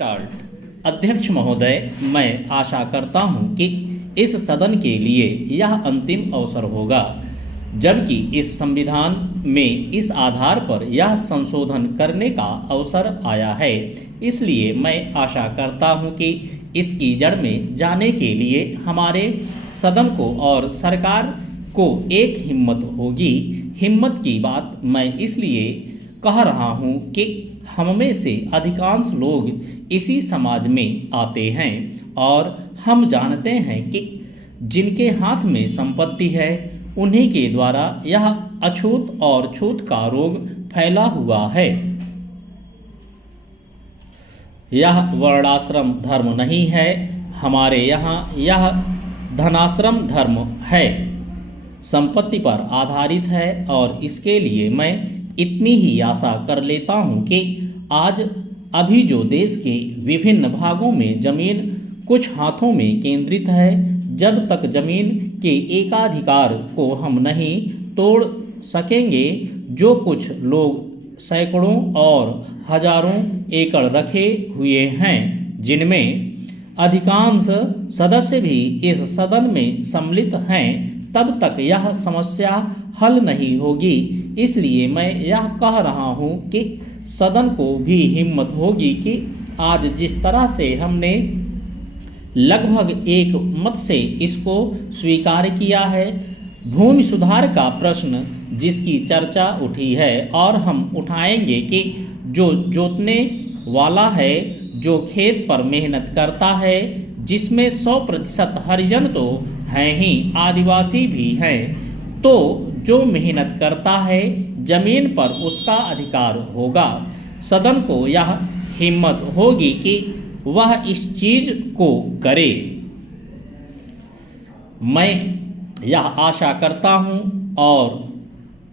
Start. अध्यक्ष महोदय, मैं आशा करता हूं कि इस सदन के लिए यह अंतिम अवसर होगा, जबकि इस संविधान में इस आधार पर यह संशोधन करने का अवसर आया है। इसलिए मैं आशा करता हूं कि इसकी जड़ में जाने के लिए हमारे सदन को और सरकार को एक हिम्मत होगी। हिम्मत की बात मैं इसलिए कह रहा हूं कि हम में से अधिकांश लोग इसी समाज में आते हैं और हम जानते हैं कि जिनके हाथ में संपत्ति है उन्हीं के द्वारा यह अछूत और छूत का रोग फैला हुआ है। यह वर्णाश्रम धर्म नहीं है, हमारे यहाँ यह धनाश्रम धर्म है, संपत्ति पर आधारित है। और इसके लिए मैं इतनी ही आशा कर लेता हूँ कि आज अभी जो देश के विभिन्न भागों में जमीन कुछ हाथों में केंद्रित है, जब तक जमीन के एकाधिकार को हम नहीं तोड़ सकेंगे, जो कुछ लोग सैकड़ों और हजारों एकड़ रखे हुए हैं, जिनमें अधिकांश सदस्य भी इस सदन में सम्मिलित हैं, तब तक यह समस्या हल नहीं होगी। इसलिए मैं यह कह रहा हूं कि सदन को भी हिम्मत होगी कि आज जिस तरह से हमने लगभग एक मत से इसको स्वीकार किया है, भूमि सुधार का प्रश्न जिसकी चर्चा उठी है और हम उठाएंगे कि जो जोतने वाला है, जो खेत पर मेहनत करता है, जिसमें 100% हरिजन तो हैं ही, आदिवासी भी हैं, तो जो मेहनत करता है जमीन पर उसका अधिकार होगा। सदन को यह हिम्मत होगी कि वह इस चीज को करे। मैं यह आशा करता हूं, और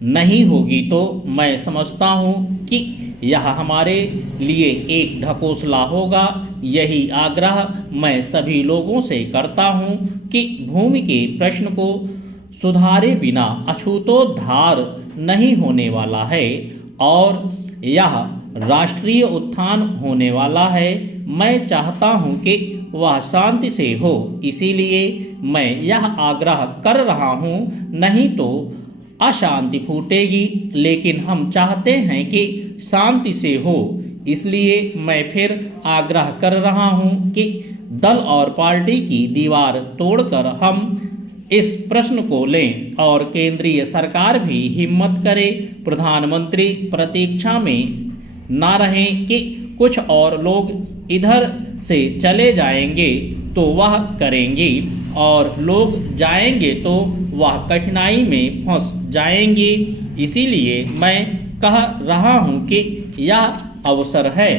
नहीं होगी तो मैं समझता हूं कि यह हमारे लिए एक ढकोसला होगा। यही आग्रह मैं सभी लोगों से करता हूं कि भूमि के प्रश्न को सुधारे बिना अछूतोद्धार नहीं होने वाला है और यह राष्ट्रीय उत्थान होने वाला है। मैं चाहता हूं कि वह शांति से हो, इसीलिए मैं यह आग्रह कर रहा हूं, नहीं तो अशांति फूटेगी। लेकिन हम चाहते हैं कि शांति से हो, इसलिए मैं फिर आग्रह कर रहा हूं कि दल और पार्टी की दीवार तोड़कर हम इस प्रश्न को लें और केंद्रीय सरकार भी हिम्मत करे। प्रधानमंत्री प्रतीक्षा में ना रहें कि कुछ और लोग इधर से चले जाएंगे तो वह करेंगे, और लोग जाएंगे तो वह कठिनाई में फंस जाएंगे। इसीलिए मैं कह रहा हूं कि यह अवसर है।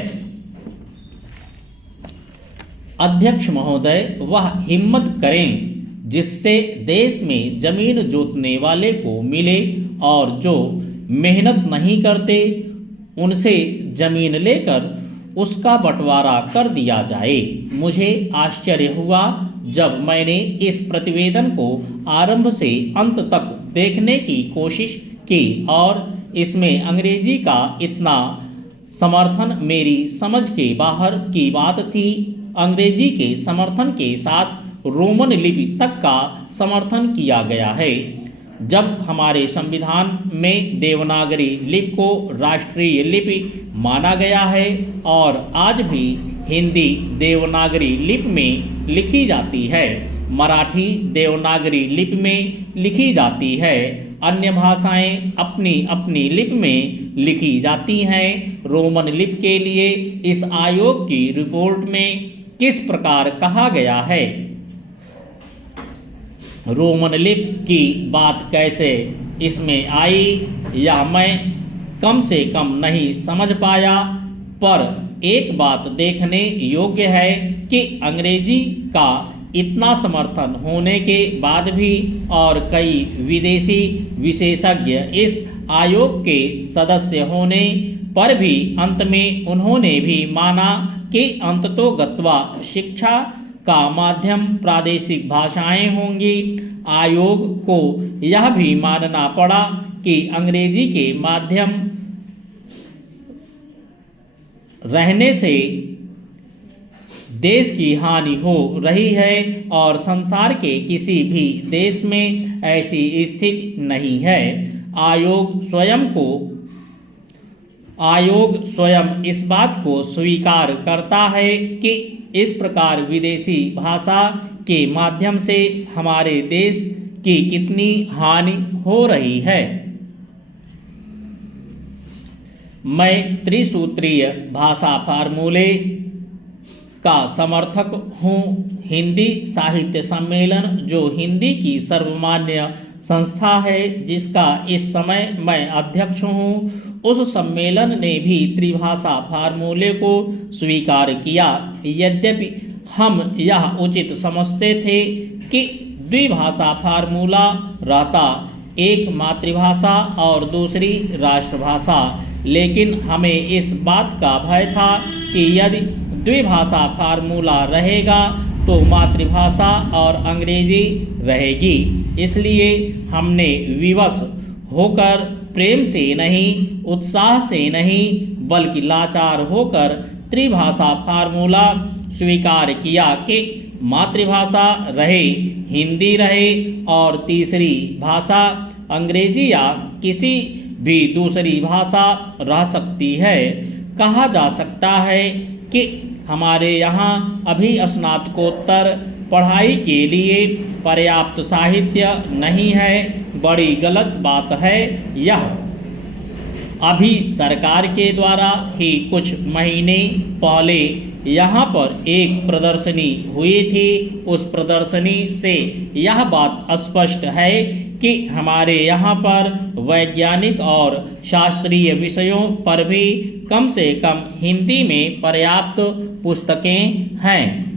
अध्यक्ष महोदय, वह हिम्मत करें जिससे देश में जमीन जोतने वाले को मिले, और जो मेहनत नहीं करते उनसे जमीन लेकर उसका बंटवारा कर दिया जाए। मुझे आश्चर्य हुआ जब मैंने इस प्रतिवेदन को आरंभ से अंत तक देखने की कोशिश की और इसमें अंग्रेजी का इतना समर्थन मेरी समझ के बाहर की बात थी। अंग्रेजी के समर्थन के साथ रोमन लिपि तक का समर्थन किया गया है। जब हमारे संविधान में देवनागरी लिपि को राष्ट्रीय लिपि माना गया है और आज भी हिंदी देवनागरी लिपि में लिखी जाती है, मराठी देवनागरी लिपि में लिखी जाती है, अन्य भाषाएं अपनी अपनी लिपि में लिखी जाती हैं। रोमन लिपि के लिए इस आयोग की रिपोर्ट में किस प्रकार कहा गया है? रोमन लिपि की बात कैसे इसमें आई, यह मैं कम से कम नहीं समझ पाया। पर एक बात देखने योग्य है कि अंग्रेजी का इतना समर्थन होने के बाद भी और कई विदेशी विशेषज्ञ इस आयोग के सदस्य होने पर भी अंत में उन्होंने भी माना कि अंततोगत्वा शिक्षा का माध्यम प्रादेशिक भाषाएं होंगी। आयोग को यह भी मानना पड़ा कि अंग्रेजी के माध्यम रहने से देश की हानि हो रही है और संसार के किसी भी देश में ऐसी स्थिति नहीं है। आयोग स्वयं इस बात को स्वीकार करता है कि इस प्रकार विदेशी भाषा के माध्यम से हमारे देश की कितनी हानि हो रही है। मैं त्रिसूत्रीय भाषा फार्मूले का समर्थक हूँ। हिंदी साहित्य सम्मेलन, जो हिंदी की सर्वमान्य संस्था है जिसका इस समय मैं अध्यक्ष हूँ, उस सम्मेलन ने भी त्रिभाषा फार्मूले को स्वीकार किया। यद्यपि हम यह उचित समझते थे कि द्विभाषा फार्मूला रहता, एक मातृभाषा और दूसरी राष्ट्रभाषा, लेकिन हमें इस बात का भय था कि यदि द्विभाषा फार्मूला रहेगा तो मातृभाषा और अंग्रेजी रहेगी। इसलिए हमने विवश होकर, प्रेम से नहीं, उत्साह से नहीं, बल्कि लाचार होकर त्रिभाषा फार्मूला स्वीकार किया कि मातृभाषा रहे, हिंदी रहे और तीसरी भाषा अंग्रेजी या किसी भी दूसरी भाषा रह सकती है। कहा जा सकता है कि हमारे यहाँ अभी स्नातकोत्तर पढ़ाई के लिए पर्याप्त साहित्य नहीं है। बड़ी गलत बात है यह। अभी सरकार के द्वारा ही कुछ महीने पहले यहाँ पर एक प्रदर्शनी हुई थी। उस प्रदर्शनी से यह बात स्पष्ट है कि हमारे यहाँ पर वैज्ञानिक और शास्त्रीय विषयों पर भी कम से कम हिंदी में पर्याप्त पुस्तकें हैं।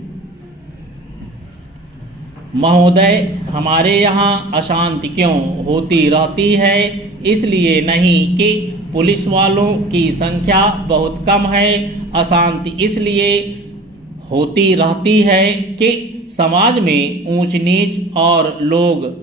महोदय, हमारे यहाँ अशांति क्यों होती रहती है? इसलिए नहीं कि पुलिस वालों की संख्या बहुत कम है। अशांति इसलिए होती रहती है कि समाज में ऊंच नीच और लोग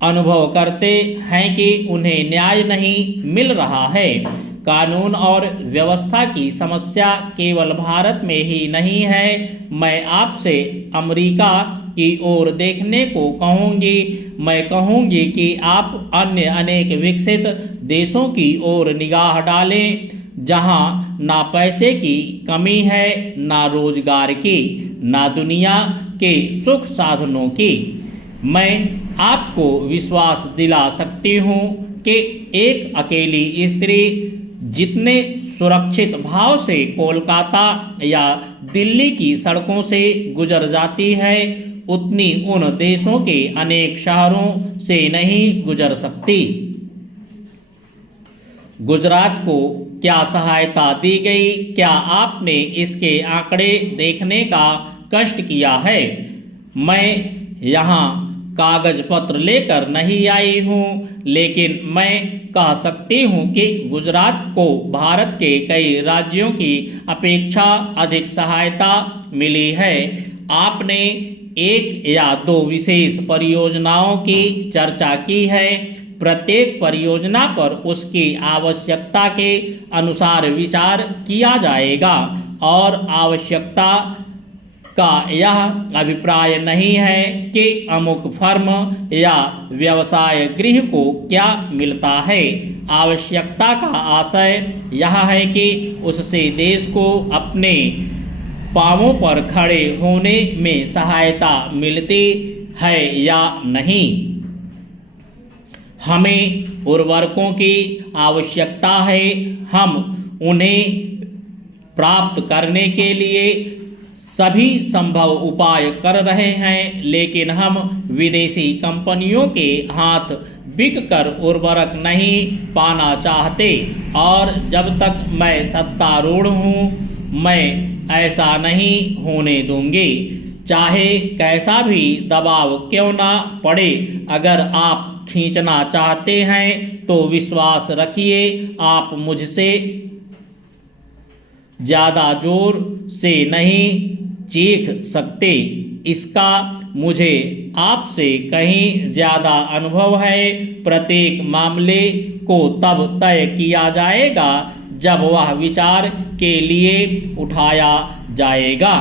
अनुभव करते हैं कि उन्हें न्याय नहीं मिल रहा है। कानून और व्यवस्था की समस्या केवल भारत में ही नहीं है। मैं आपसे अमेरिका की ओर देखने को कहूँगी। मैं कहूँगी कि आप अन्य अनेक विकसित देशों की ओर निगाह डालें, जहाँ ना पैसे की कमी है, ना रोजगार की, ना दुनिया के सुख साधनों की। मैं आपको विश्वास दिला सकती हूँ कि एक अकेली स्त्री जितने सुरक्षित भाव से कोलकाता या दिल्ली की सड़कों से गुजर जाती है, उतनी उन देशों के अनेक शहरों से नहीं गुजर सकती। गुजरात को क्या सहायता दी गई? क्या आपने इसके आंकड़े देखने का कष्ट किया है? मैं यहाँ कागज पत्र लेकर नहीं आई हूँ, लेकिन मैं कह सकती हूँ कि गुजरात को भारत के कई राज्यों की अपेक्षा अधिक सहायता मिली है। आपने एक या दो विशेष परियोजनाओं की चर्चा की है। प्रत्येक परियोजना पर उसकी आवश्यकता के अनुसार विचार किया जाएगा और आवश्यकता का यह अभिप्राय नहीं है कि अमुक फर्म या व्यवसाय गृह को क्या मिलता है। आवश्यकता का आशय यह है कि उससे देश को अपने पांवों पर खड़े होने में सहायता मिलती है या नहीं। हमें उर्वरकों की आवश्यकता है। हम उन्हें प्राप्त करने के लिए सभी संभव उपाय कर रहे हैं, लेकिन हम विदेशी कंपनियों के हाथ बिक कर उर्वरक नहीं पाना चाहते। और जब तक मैं सत्तारूढ़ हूँ, मैं ऐसा नहीं होने दूंगी, चाहे कैसा भी दबाव क्यों ना पड़े। अगर आप खींचना चाहते हैं तो विश्वास रखिए, आप मुझसे ज़्यादा जोर से नहीं चीख सकते। इसका मुझे आपसे कहीं ज़्यादा अनुभव है। प्रत्येक मामले को तब तय किया जाएगा जब वह विचार के लिए उठाया जाएगा।